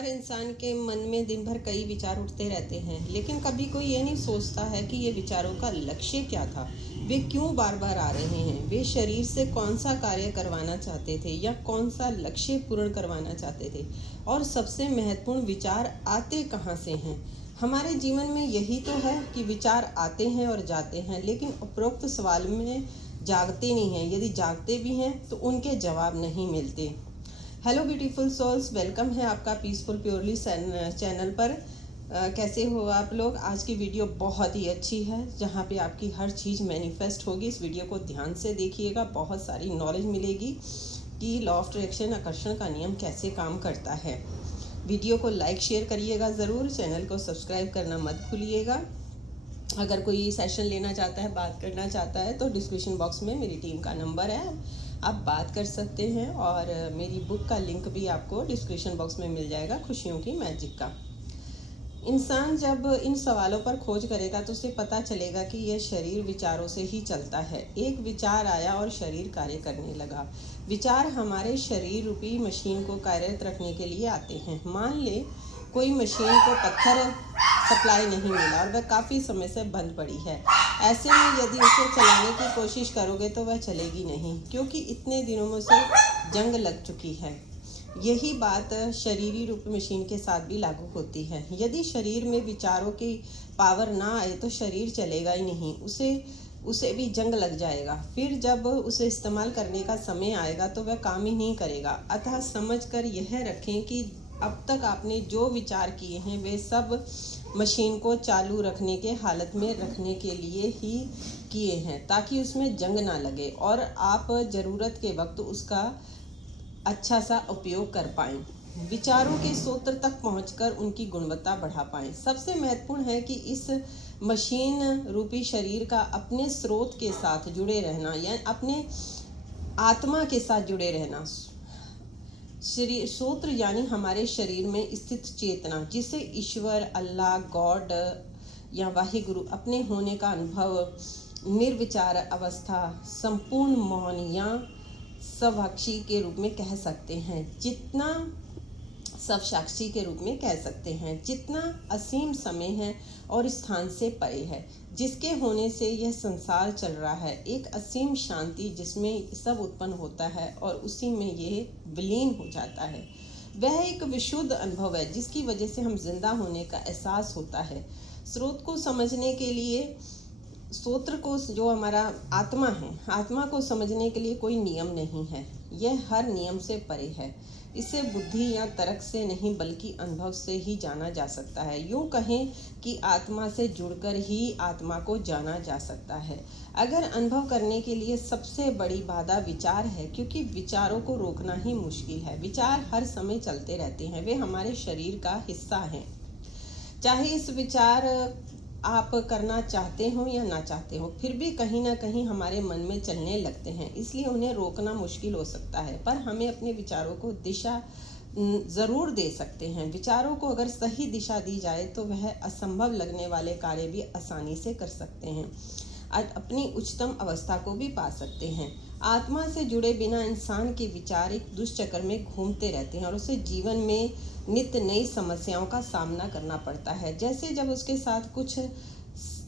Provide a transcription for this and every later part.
हर इंसान के मन में दिन भर कई विचार उठते रहते हैं, लेकिन कभी कोई ये नहीं सोचता है कि ये विचारों का लक्ष्य क्या था। वे क्यों बार बार आ रहे हैं, वे शरीर से कौन सा कार्य करवाना चाहते थे या कौन सा लक्ष्य पूर्ण करवाना चाहते थे, और सबसे महत्वपूर्ण विचार आते कहाँ से हैं। हमारे जीवन में यही तो है कि विचार आते हैं और जाते हैं, लेकिन उपरोक्त सवाल में जागते नहीं हैं। यदि जागते भी हैं तो उनके जवाब नहीं मिलते। हेलो ब्यूटीफुल सोल्स, वेलकम है आपका पीसफुल प्योरली चैनल पर। कैसे हो आप लोग। आज की वीडियो बहुत ही अच्छी है, जहाँ पे आपकी हर चीज़ मैनिफेस्ट होगी। इस वीडियो को ध्यान से देखिएगा, बहुत सारी नॉलेज मिलेगी कि लॉ ऑफ अट्रैक्शन, आकर्षण का नियम कैसे काम करता है। वीडियो को लाइक शेयर करिएगा ज़रूर, चैनल को सब्सक्राइब करना मत भूलिएगा। अगर कोई सेशन लेना चाहता है, बात करना चाहता है, तो डिस्क्रिप्शन बॉक्स में मेरी टीम का नंबर है, आप बात कर सकते हैं। और मेरी बुक का लिंक भी आपको डिस्क्रिप्शन बॉक्स में मिल जाएगा, खुशियों की मैजिक का। इंसान जब इन सवालों पर खोज करेगा तो उसे पता चलेगा कि यह शरीर विचारों से ही चलता है। एक विचार आया और शरीर कार्य करने लगा। विचार हमारे शरीर रूपी मशीन को कार्यरत रखने के लिए आते हैं। मान ले कोई मशीन को पत्थर सप्लाई नहीं मिला और वह काफ़ी समय से बंद पड़ी है। ऐसे में यदि उसे चलाने की कोशिश करोगे तो वह चलेगी नहीं, क्योंकि इतने दिनों में उसे जंग लग चुकी है। यही बात शरीरी रूप मशीन के साथ भी लागू होती है। यदि शरीर में विचारों की पावर ना आए तो शरीर चलेगा ही नहीं, उसे भी जंग लग जाएगा। फिर जब उसे इस्तेमाल करने का समय आएगा तो वह काम ही नहीं करेगा। अतः समझकर यह रखें कि अब तक आपने जो विचार किए हैं वे सब मशीन को चालू रखने के हालत में रखने के लिए ही किए हैं, ताकि उसमें जंग ना लगे और आप ज़रूरत के वक्त उसका अच्छा सा उपयोग कर पाएँ। विचारों के स्रोत तक पहुंचकर उनकी गुणवत्ता बढ़ा पाएँ। सबसे महत्वपूर्ण है कि इस मशीन रूपी शरीर का अपने स्रोत के साथ जुड़े रहना, या अपने आत्मा के साथ जुड़े रहना। शरीर सूत्र यानी हमारे शरीर में स्थित चेतना, जिसे ईश्वर, अल्लाह, गॉड या वाहिगुरु अपने होने का अनुभव, निर्विचार अवस्था, संपूर्ण मौन या स्वसाक्षी के रूप में कह सकते हैं। जितना स्वसाक्षी के रूप में कह सकते हैं, जितना असीम समय है और स्थान से परे है, जिसके होने से यह संसार चल रहा है। एक असीम शांति जिसमें सब उत्पन्न होता है और उसी में ये विलीन हो जाता है। वह एक विशुद्ध अनुभव है जिसकी वजह से हम जिंदा होने का एहसास होता है। स्रोत को समझने के लिए, स्रोत को, जो हमारा आत्मा है, आत्मा को समझने के लिए कोई नियम नहीं है। यह हर नियम से परे है। इसे बुद्धि या तर्क से नहीं बल्कि अनुभव से ही जाना जा सकता है। यूँ कहें कि आत्मा से जुड़कर ही आत्मा को जाना जा सकता है। अगर अनुभव करने के लिए सबसे बड़ी बाधा विचार है, क्योंकि विचारों को रोकना ही मुश्किल है। विचार हर समय चलते रहते हैं, वे हमारे शरीर का हिस्सा हैं। चाहे इस विचार आप करना चाहते हो या ना चाहते हो, फिर भी कहीं ना कहीं हमारे मन में चलने लगते हैं। इसलिए उन्हें रोकना मुश्किल हो सकता है, पर हमें अपने विचारों को दिशा ज़रूर दे सकते हैं। विचारों को अगर सही दिशा दी जाए तो वह असंभव लगने वाले कार्य भी आसानी से कर सकते हैं, अपनी उच्चतम अवस्था को भी पा सकते हैं। आत्मा से जुड़े बिना इंसान के विचार एक दुष्चक्र में घूमते रहते हैं और उसे जीवन में नित्य नई समस्याओं का सामना करना पड़ता है। जैसे जब उसके साथ कुछ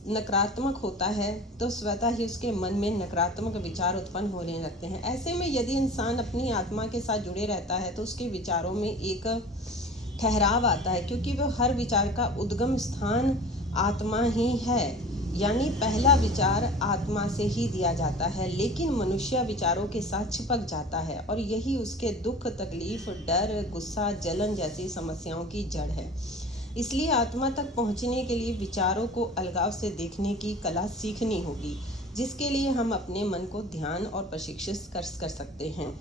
नकारात्मक होता है तो स्वतः ही उसके मन में नकारात्मक विचार उत्पन्न होने लगते हैं। ऐसे में यदि इंसान अपनी आत्मा के साथ जुड़े रहता है तो उसके विचारों में एक ठहराव आता है, क्योंकि वह हर विचार का उद्गम स्थान आत्मा ही है। यानी पहला विचार आत्मा से ही दिया जाता है, लेकिन मनुष्य विचारों के साथ चिपक जाता है और यही उसके दुख, तकलीफ, डर, गुस्सा, जलन जैसी समस्याओं की जड़ है। इसलिए आत्मा तक पहुंचने के लिए विचारों को अलगाव से देखने की कला सीखनी होगी, जिसके लिए हम अपने मन को ध्यान और प्रशिक्षित कर सकते हैं।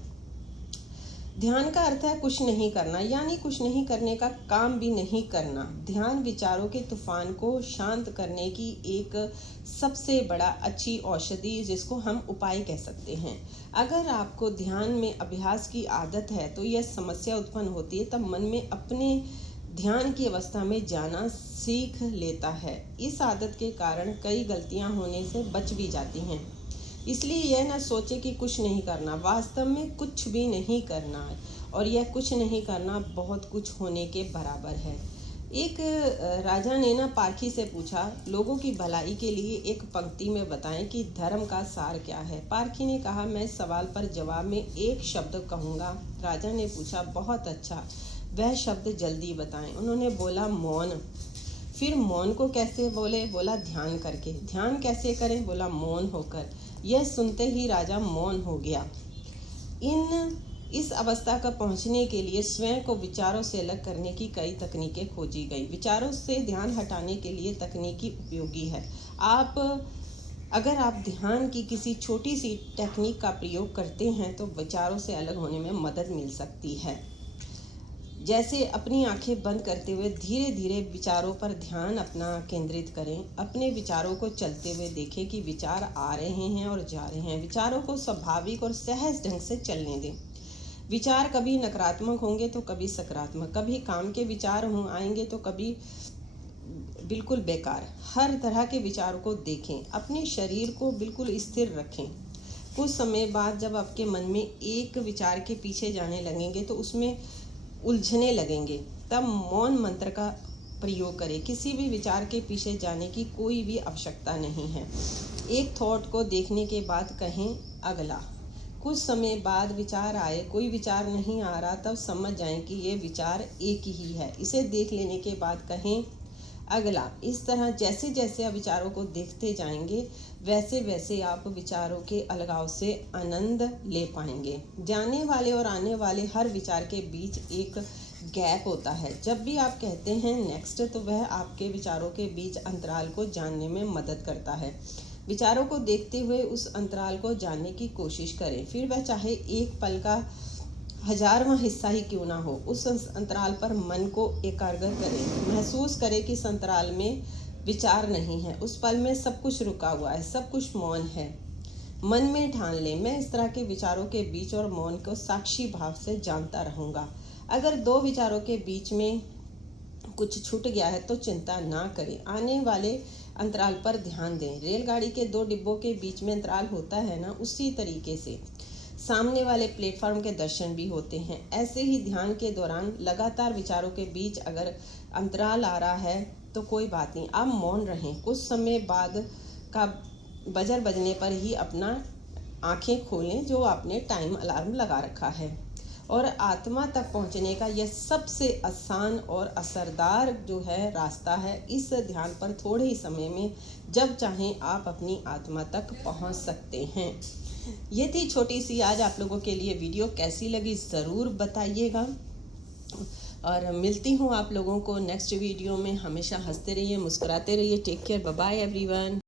ध्यान का अर्थ है कुछ नहीं करना, यानी कुछ नहीं करने का काम भी नहीं करना। ध्यान विचारों के तूफान को शांत करने की एक सबसे बड़ा अच्छी औषधि, जिसको हम उपाय कह सकते हैं। अगर आपको ध्यान में अभ्यास की आदत है तो यह समस्या उत्पन्न होती है, तब मन में अपने ध्यान की अवस्था में जाना सीख लेता है। इस आदत के कारण कई गलतियां होने से बच भी जाती हैं। इसलिए यह न सोचे कि कुछ नहीं करना, वास्तव में कुछ भी नहीं करना है और यह कुछ नहीं करना बहुत कुछ होने के बराबर है। एक राजा ने ना पारखी से पूछा, लोगों की भलाई के लिए एक पंक्ति में बताएं कि धर्म का सार क्या है। पारखी ने कहा, मैं इस सवाल पर जवाब में एक शब्द कहूँगा। राजा ने पूछा, बहुत अच्छा, वह शब्द जल्दी बताएं। उन्होंने बोला, मौन। फिर मौन को कैसे बोले? बोला, ध्यान करके। ध्यान कैसे करें? बोला, मौन होकर। यह सुनते ही राजा मौन हो गया। इस अवस्था का पहुंचने के लिए स्वयं को विचारों से अलग करने की कई तकनीकें खोजी गई। विचारों से ध्यान हटाने के लिए तकनीकी उपयोगी है। अगर आप ध्यान की किसी छोटी सी टेक्निक का प्रयोग करते हैं तो विचारों से अलग होने में मदद मिल सकती है। जैसे अपनी आंखें बंद करते हुए धीरे धीरे विचारों पर ध्यान अपना केंद्रित करें। अपने विचारों को चलते हुए देखें कि विचार आ रहे हैं और जा रहे हैं। विचारों को स्वाभाविक और सहज ढंग से चलने दें। विचार कभी नकारात्मक होंगे तो कभी सकारात्मक, कभी काम के विचार आएंगे तो कभी बिल्कुल बेकार। हर तरह के विचारों को देखें। अपने शरीर को बिल्कुल स्थिर रखें। कुछ समय बाद जब आपके मन में एक विचार के पीछे जाने लगेंगे तो उसमें उलझने लगेंगे, तब मौन मंत्र का प्रयोग करें। किसी भी विचार के पीछे जाने की कोई भी आवश्यकता नहीं है। एक थॉट को देखने के बाद कहें, अगला। कुछ समय बाद विचार आए, कोई विचार नहीं आ रहा, तब समझ जाएं कि ये विचार एक ही है। इसे देख लेने के बाद कहें, अगला। इस तरह जैसे जैसे आप विचारों को देखते जाएंगे वैसे वैसे आप विचारों के अलगाव से आनंद ले पाएंगे। जाने वाले और आने वाले हर विचार के बीच एक गैप होता है। जब भी आप कहते हैं नेक्स्ट, तो वह आपके विचारों के बीच अंतराल को जानने में मदद करता है। विचारों को देखते हुए उस अंतराल को जानने की कोशिश करें, फिर वह चाहे एक पल का 1000वां हिस्सा ही क्यों ना हो। उस अंतराल पर मन को एकाग्र करें। महसूस करें कि इस अंतराल में विचार नहीं है। उस पल में सब कुछ रुका हुआ है, सब कुछ मौन है। मन में ठान लें, मैं इस तरह के विचारों के बीच और मौन को साक्षी भाव से जानता रहूँगा। अगर दो विचारों के बीच में कुछ छूट गया है तो चिंता ना करें, आने वाले अंतराल पर ध्यान दें। रेलगाड़ी के 2 डिब्बों के बीच में अंतराल होता है ना, उसी तरीके से सामने वाले प्लेटफॉर्म के दर्शन भी होते हैं। ऐसे ही ध्यान के दौरान लगातार विचारों के बीच अगर अंतराल आ रहा है तो कोई बात नहीं, आप मौन रहें। कुछ समय बाद का बजर बजने पर ही अपना आंखें खोलें, जो आपने टाइम अलार्म लगा रखा है। और आत्मा तक पहुंचने का यह सबसे आसान और असरदार जो है रास्ता है। इस ध्यान पर थोड़े ही समय में जब चाहें आप अपनी आत्मा तक पहुंच सकते हैं। ये थी छोटी सी आज आप लोगों के लिए वीडियो। कैसी लगी ज़रूर बताइएगा और मिलती हूँ आप लोगों को नेक्स्ट वीडियो में। हमेशा हंसते रहिए, मुस्कुराते रहिए। Take care, bye bye everyone.